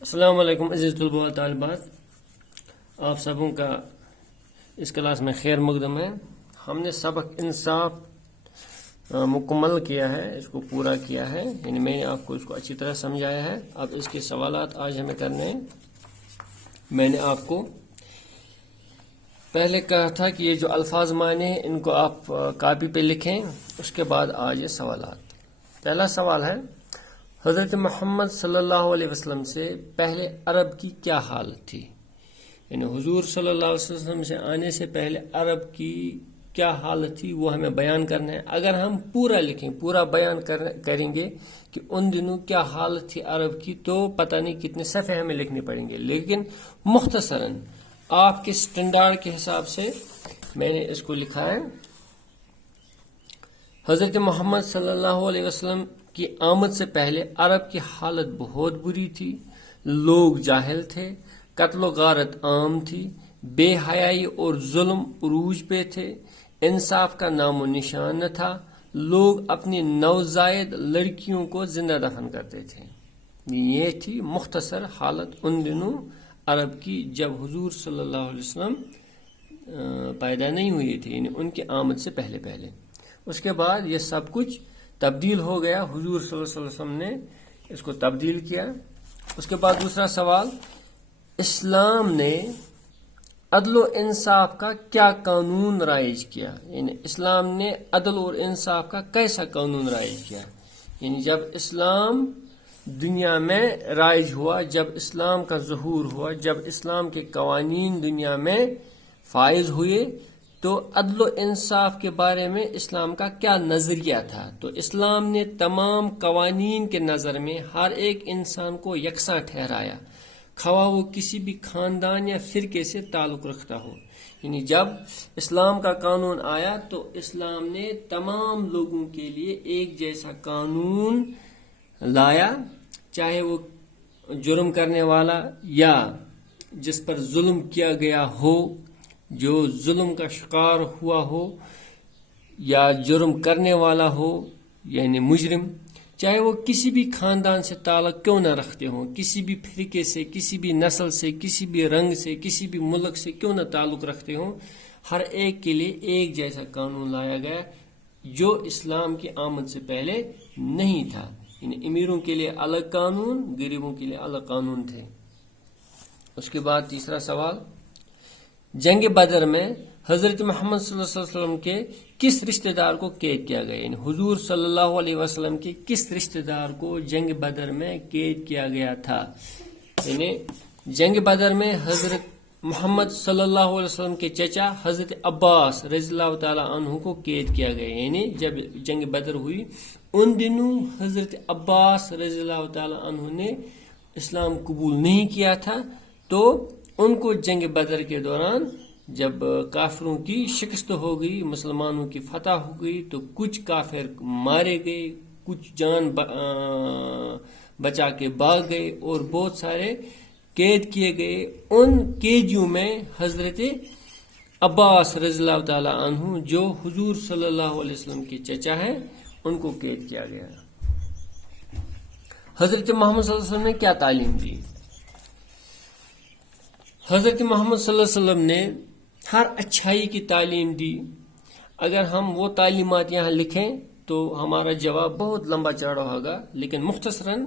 السلام علیکم عزیز طلباء و طالبات، آپ سبوں کا اس کلاس میں خیر مقدم ہے۔ ہم نے سبق انصاف مکمل کیا ہے، اس کو پورا کیا ہے، یعنی میں نے آپ کو اس کو اچھی طرح سمجھایا ہے۔ اب اس کے سوالات آج ہمیں کرنے ہیں۔ میں نے آپ کو پہلے کہا تھا کہ یہ جو الفاظ معنی ہیں ان کو آپ کاپی پہ لکھیں، اس کے بعد آج یہ سوالات۔ پہلا سوال ہے، حضرت محمد صلی اللہ علیہ وسلم سے پہلے عرب کی کیا حالت تھی؟ یعنی حضور صلی اللہ علیہ وسلم سے آنے سے پہلے عرب کی کیا حالت تھی وہ ہمیں بیان کرنا ہے۔ اگر ہم پورا لکھیں، پورا بیان کریں گے کہ ان دنوں کیا حالت تھی عرب کی، تو پتہ نہیں کتنے صفحے ہمیں لکھنے پڑیں گے، لیکن مختصراً آپ کے سٹینڈرڈ کے حساب سے میں نے اس کو لکھا ہے۔ حضرت محمد صلی اللہ علیہ وسلم کی آمد سے پہلے عرب کی حالت بہت بری تھی۔ لوگ جاہل تھے، قتل و غارت عام تھی، بے حیائی اور ظلم عروج پہ تھے، انصاف کا نام و نشان نہ تھا، لوگ اپنی نوزائیدہ لڑکیوں کو زندہ دفن کرتے تھے۔ یہ تھی مختصر حالت ان دنوں عرب کی جب حضور صلی اللہ علیہ وسلم پیدا نہیں ہوئے تھے، یعنی ان کی آمد سے پہلے پہلے۔ اس کے بعد یہ سب کچھ تبدیل ہو گیا، حضور صلی اللہ علیہ وسلم نے اس کو تبدیل کیا۔ اس کے بعد دوسرا سوال، اسلام نے عدل و انصاف کا کیا قانون رائج کیا؟ یعنی اسلام نے عدل اور انصاف کا کیسا قانون رائج کیا؟ یعنی جب اسلام دنیا میں رائج ہوا، جب اسلام کا ظہور ہوا، جب اسلام کے قوانین دنیا میں فائز ہوئے، تو عدل و انصاف کے بارے میں اسلام کا کیا نظریہ تھا؟ تو اسلام نے تمام قوانین کے نظر میں ہر ایک انسان کو یکساں ٹھہرایا، خواہ وہ کسی بھی خاندان یا فرقے سے تعلق رکھتا ہو۔ یعنی جب اسلام کا قانون آیا تو اسلام نے تمام لوگوں کے لیے ایک جیسا قانون لایا، چاہے وہ جرم کرنے والا یا جس پر ظلم کیا گیا ہو، جو ظلم کا شکار ہوا ہو، یا جرم کرنے والا ہو یعنی مجرم، چاہے وہ کسی بھی خاندان سے تعلق کیوں نہ رکھتے ہوں، کسی بھی فرقے سے، کسی بھی نسل سے، کسی بھی رنگ سے، کسی بھی ملک سے کیوں نہ تعلق رکھتے ہوں، ہر ایک کے لیے ایک جیسا قانون لایا گیا جو اسلام کی آمد سے پہلے نہیں تھا۔ یعنی امیروں کے لیے الگ قانون، غریبوں کے لیے الگ قانون تھے۔ اس کے بعد تیسرا سوال، جنگ بدر میں حضرت محمد صلی اللہ علیہ وسلم کے کس رشتہ دار کو قید کیا گیا؟ یعنی حضور صلی اللہ علیہ وسلم کے کس رشتہ دار کو جنگ بدر میں قید کیا گیا تھا؟ یعنی جنگ بدر میں حضرت محمد صلی اللہ علیہ وسلم کے چچا حضرت عباس رضی اللہ تعالی عنہ کو قید کیا گیا۔ یعنی جب جنگ بدر ہوئی ان دنوں حضرت عباس رضی اللہ تعالی عنہ نے اسلام قبول نہیں کیا تھا، تو ان کو جنگ بدر کے دوران جب کافروں کی شکست ہو گئی، مسلمانوں کی فتح ہو گئی، تو کچھ کافر مارے گئے، کچھ جان بچا کے بھاگ گئے، اور بہت سارے قید کیے گئے۔ ان قیدیوں میں حضرت عباس رضی اللہ تعالی عنہ جو حضور صلی اللہ علیہ وسلم کے چچا ہیں، ان کو قید کیا گیا۔ حضرت محمد صلی اللہ علیہ وسلم نے کیا تعلیم دی؟ حضرت محمد صلی اللہ علیہ وسلم نے ہر اچھائی کی تعلیم دی۔ اگر ہم وہ تعلیمات یہاں لکھیں تو ہمارا جواب بہت لمبا چوڑا ہوگا، لیکن مختصراً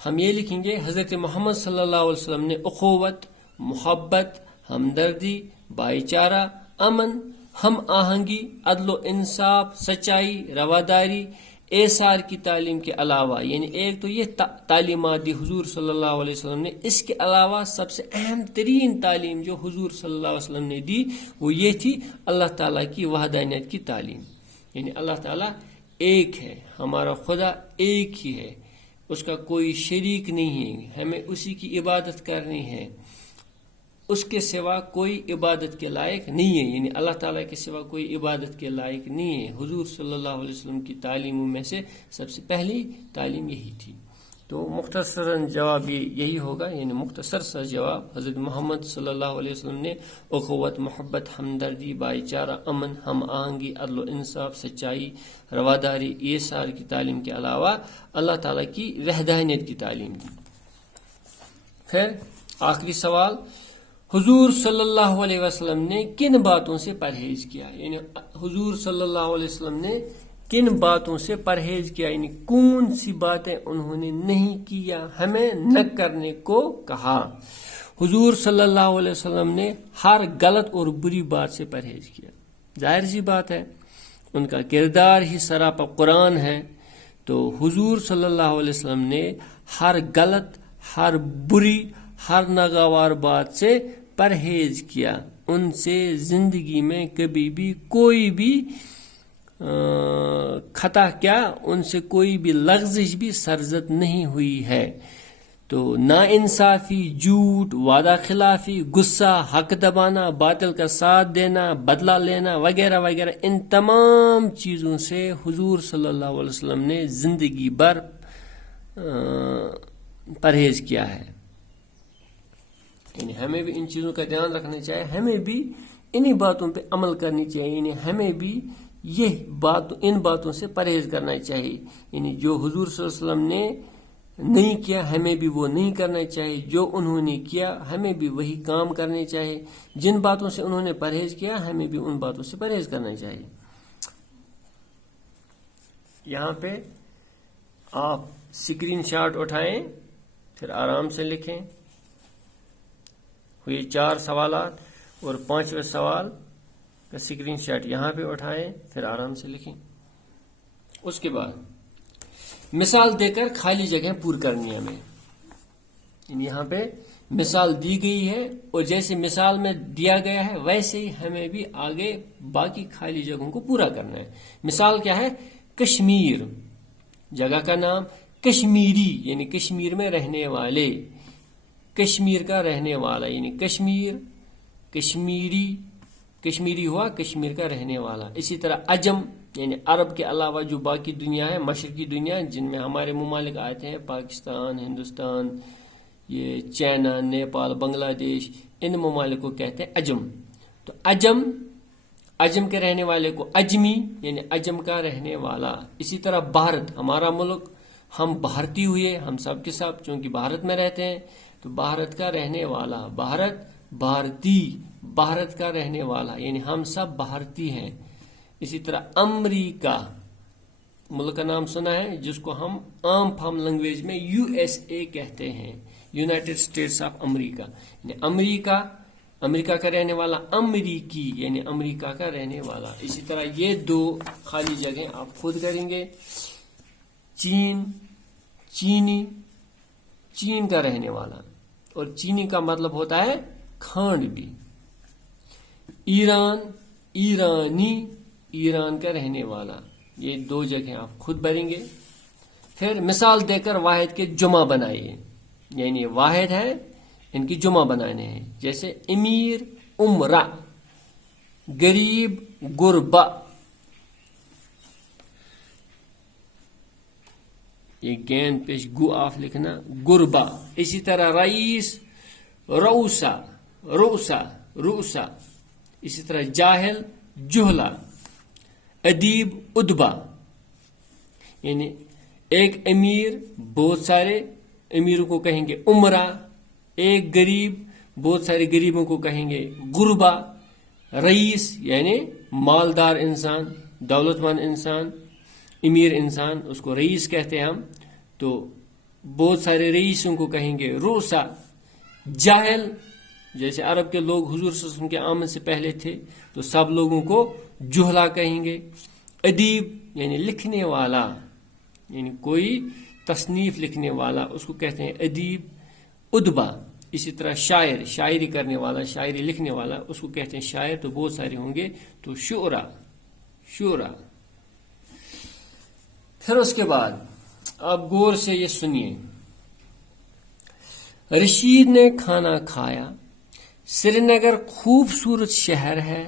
ہم یہ لکھیں گے، حضرت محمد صلی اللہ علیہ وسلم نے اخوت، محبت، ہمدردی، بھائی چارہ، امن، ہم آہنگی، عدل و انصاف، سچائی، رواداری، ایثار کی تعلیم کے علاوہ، یعنی ایک تو یہ تعلیمات دی حضور صلی اللہ علیہ وسلم نے، اس کے علاوہ سب سے اہم ترین تعلیم جو حضور صلی اللہ علیہ وسلم نے دی وہ یہ تھی اللہ تعالیٰ کی وحدانیت کی تعلیم۔ یعنی اللہ تعالیٰ ایک ہے، ہمارا خدا ایک ہی ہے، اس کا کوئی شریک نہیں ہے، ہمیں اسی کی عبادت کرنی ہے، اس کے سوا کوئی عبادت کے لائق نہیں ہے، یعنی اللہ تعالیٰ کے سوا کوئی عبادت کے لائق نہیں ہے۔ حضور صلی اللہ علیہ وسلم کی تعلیموں میں سے سب سے پہلی تعلیم یہی تھی۔ تو مختصراً جواب یہی ہوگا، یعنی مختصر سا جواب، حضرت محمد صلی اللہ علیہ وسلم نے اخوت، محبت، ہمدردی، بھائی چارہ، امن، ہم آہنگی، عدل و انصاف، سچائی، رواداری، ایثار کی تعلیم کے علاوہ اللہ تعالیٰ کی وحدانیت کی تعلیم دی۔ پھر آخری سوال، حضور صلی اللہ علیہ وسلم نے کن باتوں سے پرہیز کیا؟ یعنی حضور صلی اللہ علیہ وسلم نے کن باتوں سے پرہیز کیا، یعنی کون سی باتیں انہوں نے نہیں کیا، ہمیں نہ کرنے کو کہا؟ حضور صلی اللہ علیہ وسلم نے ہر غلط اور بری بات سے پرہیز کیا. ظاہر سی بات ہے، ان کا کردار ہی سراپا قرآن ہے. تو حضور صلی اللہ علیہ وسلم نے ہر غلط، ہر بری، ہر ناگوار بات سے پرہیز کیا. ان سے زندگی میں کبھی بھی کوئی بھی خطا کیا، ان سے کوئی بھی لغزش بھی سرزد نہیں ہوئی ہے. تو نا انصافی، جھوٹ، وعدہ خلافی، غصہ، حق دبانا، باطل کا ساتھ دینا، بدلہ لینا وغیرہ وغیرہ، ان تمام چیزوں سے حضور صلی اللہ علیہ وسلم نے زندگی بھر پرہیز کیا ہے. یعنی ہمیں بھی ان چیزوں کا دھیان رکھنا چاہیے، ہمیں بھی انہی باتوں پہ عمل کرنی چاہیے. یعنی ہمیں بھی ان باتوں سے پرہیز کرنا چاہیے. یعنی جو حضور صلی اللہ علیہ وسلم نے نہیں کیا، ہمیں بھی وہ نہیں کرنا چاہیے. جو انہوں نے کیا، ہمیں بھی وہی کام کرنے چاہیے. جن باتوں سے انہوں نے پرہیز کیا، ہمیں بھی ان باتوں سے پرہیز کرنا چاہیے. یہاں پہ آپ اسکرین شاٹ اٹھائیں، پھر آرام سے لکھیں. ہوئے 4 سوالات، اور 5ویں سوال کا اسکرین شاٹ یہاں پہ اٹھائیں، پھر آرام سے لکھیں. اس کے بعد مثال دے کر خالی جگہیں پور کرنی ہے ہمیں. یہاں پہ مثال دی گئی ہے، اور جیسے مثال میں دیا گیا ہے ویسے ہی ہمیں بھی آگے باقی خالی جگہوں کو پورا کرنا ہے. مثال کیا ہے؟ کشمیر، جگہ کا نام. کشمیری یعنی کشمیر میں رہنے والے، کشمیر کا رہنے والا، یعنی کشمیر، کشمیری، کشمیری ہوا کشمیر کا رہنے والا. اسی طرح عجم یعنی عرب کے علاوہ جو باقی دنیا ہے، مشرقی دنیا، جن میں ہمارے ممالک آتے ہیں، پاکستان، ہندوستان، یہ چائنا، نیپال، بنگلہ دیش، ان ممالک کو کہتے ہیں عجم. تو عجم کے رہنے والے کو اجمی یعنی عجم کا رہنے والا. اسی طرح بھارت، ہمارا ملک، ہم بھارتی ہوئے، ہم سب کے سب چونکہ بھارت میں رہتے ہیں، تو بھارت کا رہنے والا، بھارت، بھارتی، بھارت کا رہنے والا، یعنی ہم سب بھارتی ہیں. اسی طرح امریکہ، ملک کا نام سنا ہے، جس کو ہم عام فارم لینگویج میں USA کہتے ہیں، یونائٹڈ اسٹیٹس آف امریکہ. یعنی امریکہ کا رہنے والا، امریکی یعنی امریکہ کا رہنے والا. اسی طرح یہ 2 خالی جگہیں آپ خود کریں گے. چین، چینی، چین کا رہنے والا، اور چینی کا مطلب ہوتا ہے کھانڈ بھی. ایران، ایرانی، ایران کا رہنے والا. یہ 2 جگہیں آپ خود بھریں گے. پھر مثال دے کر واحد کے جمع بنائیے. یعنی واحد ہے، ان کی جمع بنانے ہیں. جیسے امیر، عمرہ، غریب، غربا. یہ گیند پیش گو آف لکھنا، غربا. اسی طرح رئیس، رؤسا، رؤسا، رؤسا. اسی طرح جاہل، جہلا. ادیب، ادبا. یعنی ایک امیر، بہت سارے امیروں کو کہیں گے عمرہ. ایک غریب، بہت سارے غریبوں کو کہیں گے غربا. رئیس یعنی مالدار انسان، دولت مند انسان، امیر انسان، اس کو رئیس کہتے ہیں ہم. تو بہت سارے رئیسوں کو کہیں گے رؤسا. جاہل، جیسے عرب کے لوگ حضور صلی اللہ علیہ وسلم کے آمد سے پہلے تھے، تو سب لوگوں کو جہلا کہیں گے. ادیب یعنی لکھنے والا، یعنی کوئی تصنیف لکھنے والا، اس کو کہتے ہیں ادیب. ادبا. اسی طرح شاعر، شاعری کرنے والا، شاعری لکھنے والا، اس کو کہتے ہیں شاعر. تو بہت سارے ہوں گے، تو شعرا، شعرا. پھر اس کے بعد آپ غور سے یہ سنیے. رشید نے کھانا کھایا. سری نگر خوبصورت شہر ہے.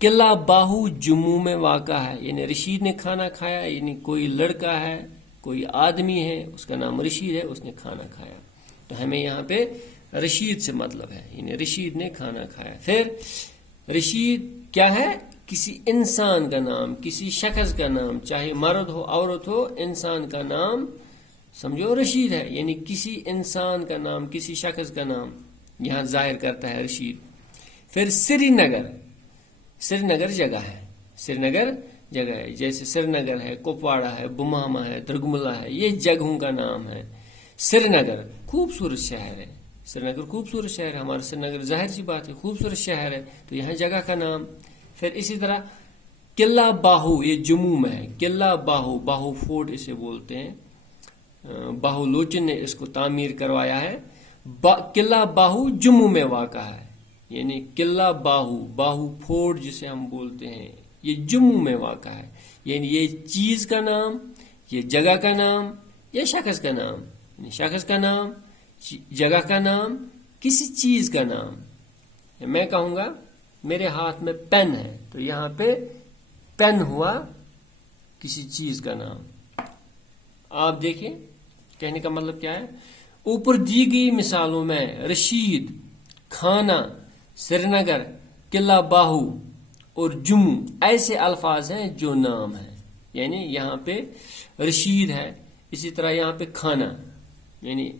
قلعہ باہو جموں میں واقع ہے. یعنی رشید نے کھانا کھایا، یعنی کوئی لڑکا ہے، کوئی آدمی ہے، اس کا نام رشید ہے، اس نے کھانا کھایا. تو ہمیں یہاں پہ رشید سے مطلب ہے، یعنی رشید نے کھانا کھایا. پھر رشید کیا ہے؟ کسی انسان کا نام، کسی شخص کا نام، چاہے مرد ہو عورت ہو، انسان کا نام سمجھو رشید ہے، یعنی کسی انسان کا نام، کسی شخص کا نام یہاں ظاہر کرتا ہے رشید. پھر سری نگر، سری نگر جگہ ہے، سری نگر جگہ ہے، جیسے سری نگر ہے، کپواڑہ ہے، بماما ہے، درگملہ ہے، یہ جگہوں کا نام ہے. سری نگر خوبصورت شہر ہے، سری نگر خوبصورت شہر ہے، ہمارا سری نگر ظاہر سی بات ہے خوبصورت شہر ہے، تو یہاں جگہ کا نام. پھر اسی طرح قلعہ باہو، یہ جموں میں ہے، قلعہ باہو، باہو فورٹ اسے بولتے ہیں، باہو لوچن نے اس کو تعمیر کروایا ہے. قلعہ باہو جموں میں واقع ہے، یعنی قلعہ باہو، باہو فورٹ جسے ہم بولتے ہیں، یہ جموں میں واقع ہے. یعنی یہ چیز کا نام، یہ جگہ کا نام، یا شخص کا نام، یعنی شخص کا نام، جگہ کا نام، کسی چیز کا نام. میں کہوں گا میرے ہاتھ میں پین ہے، تو یہاں پہ پین ہوا کسی چیز کا نام. آپ دیکھیں کہنے کا مطلب کیا ہے. اوپر دی گئی مثالوں میں رشید، کھانا، سری نگر، قلعہ باہو اور جموں ایسے الفاظ ہیں جو نام ہیں. یعنی یہاں پہ رشید ہے، اسی طرح یہاں پہ کھانا، یعنی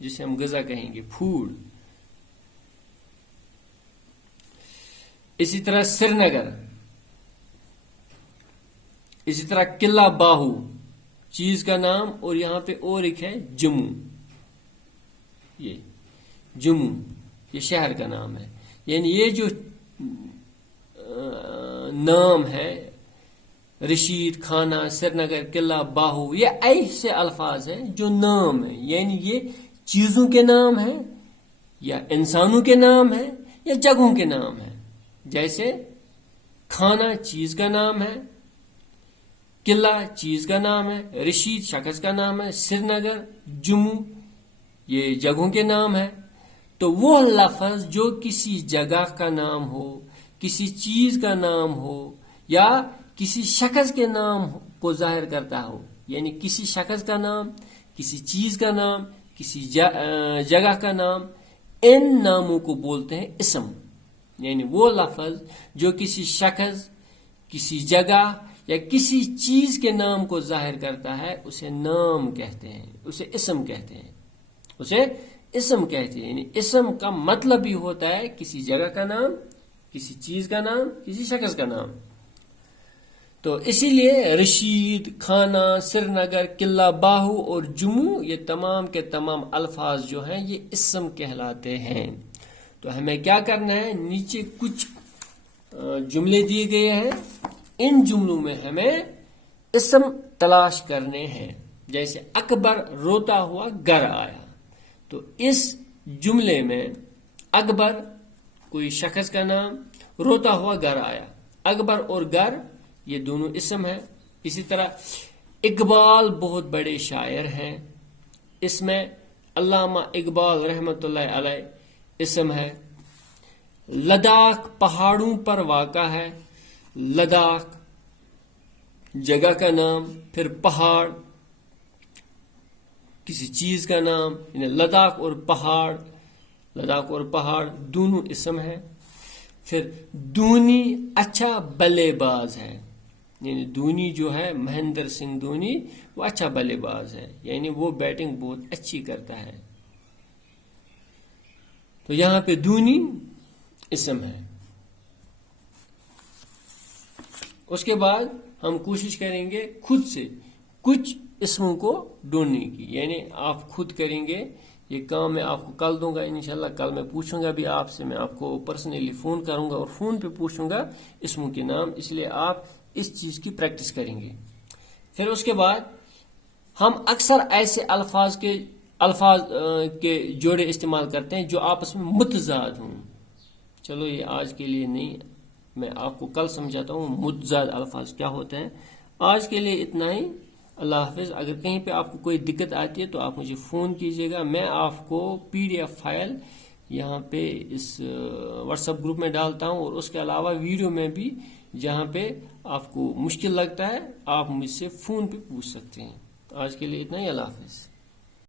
جسے ہم غذا کہیں گے، فوڈ. اسی طرح سری نگر، اسی طرح قلعہ باہو چیز کا نام، اور یہاں پہ اور ایک ہے جموں، یہ جموں یہ شہر کا نام ہے. یعنی یہ جو نام ہے رشید، کھانا، سری نگر، قلعہ باہو، یہ ایسے الفاظ ہیں جو نام ہیں. یعنی یہ چیزوں کے نام ہیں، یا انسانوں کے نام ہیں، یا جگہوں کے نام ہیں. جیسے کھانا چیز کا نام ہے، قلعہ چیز کا نام ہے، رشید شخص کا نام ہے، سری نگر، جموں یہ جگہوں کے نام ہے. تو وہ لفظ جو کسی جگہ کا نام ہو، کسی چیز کا نام ہو، یا کسی شخص کے نام کو ظاہر کرتا ہو، یعنی کسی شخص کا نام، کسی چیز کا نام، کسی جگہ کا نام، ان ناموں کو بولتے ہیں اسم. یعنی وہ لفظ جو کسی شخص، کسی جگہ یا کسی چیز کے نام کو ظاہر کرتا ہے اسے نام کہتے ہیں، اسے اسم کہتے ہیں، اسے اسم کہتے ہیں. یعنی اسم کا مطلب ہی ہوتا ہے کسی جگہ کا نام، کسی چیز کا نام، کسی شخص کا نام. تو اسی لیے رشید، کھانا، سری نگر، قلعہ باہو اور جموں یہ تمام کے تمام الفاظ جو ہیں یہ اسم کہلاتے ہیں. تو ہمیں کیا کرنا ہے، نیچے کچھ جملے دیے گئے ہیں، ان جملوں میں ہمیں اسم تلاش کرنے ہیں. جیسے اکبر روتا ہوا گھر آیا، تو اس جملے میں اکبر کوئی شخص کا نام، روتا ہوا گھر آیا، اکبر اور گھر یہ دونوں اسم ہیں. اسی طرح اقبال بہت بڑے شاعر ہیں، اس میں علامہ اقبال رحمۃ اللہ علیہ اسم ہے. لداخ پہاڑوں پر واقع ہے، لداخ جگہ کا نام، پھر پہاڑ کسی چیز کا نام، یعنی لداخ اور پہاڑ دونوں اسم ہیں. پھر دھونی اچھا بلے باز ہے، یعنی دھونی جو ہے مہندر سنگھ دھونی وہ اچھا بلے باز ہے، یعنی وہ بیٹنگ بہت اچھی کرتا ہے. تو یہاں پہ دھونی اسم ہے. اس کے بعد ہم کوشش کریں گے خود سے کچھ اسموں کو ڈھونڈنے کی، یعنی آپ خود کریں گے یہ کام. میں آپ کو کل دوں گا انشاءاللہ، کل میں پوچھوں گا بھی آپ سے، میں آپ کو پرسنلی فون کروں گا اور فون پہ پوچھوں گا اسموں کے نام، اس لیے آپ اس چیز کی پریکٹس کریں گے. پھر اس کے بعد ہم اکثر ایسے الفاظ کے جوڑے استعمال کرتے ہیں جو آپس میں متضاد ہوں. چلو یہ آج کے لیے نہیں، میں آپ کو کل سمجھاتا ہوں متضاد الفاظ کیا ہوتے ہیں. آج کے لیے اتنا ہی، اللہ حافظ. اگر کہیں پہ آپ کو کوئی دقت آتی ہے تو آپ مجھے فون کیجیے گا، میں آپ کو PDF فائل یہاں پہ اس واٹس ایپ گروپ میں ڈالتا ہوں، اور اس کے علاوہ ویڈیو میں بھی جہاں پہ آپ کو مشکل لگتا ہے آپ مجھ سے فون پہ پوچھ سکتے ہیں. آج کے لیے اتنا ہی، اللہ حافظ.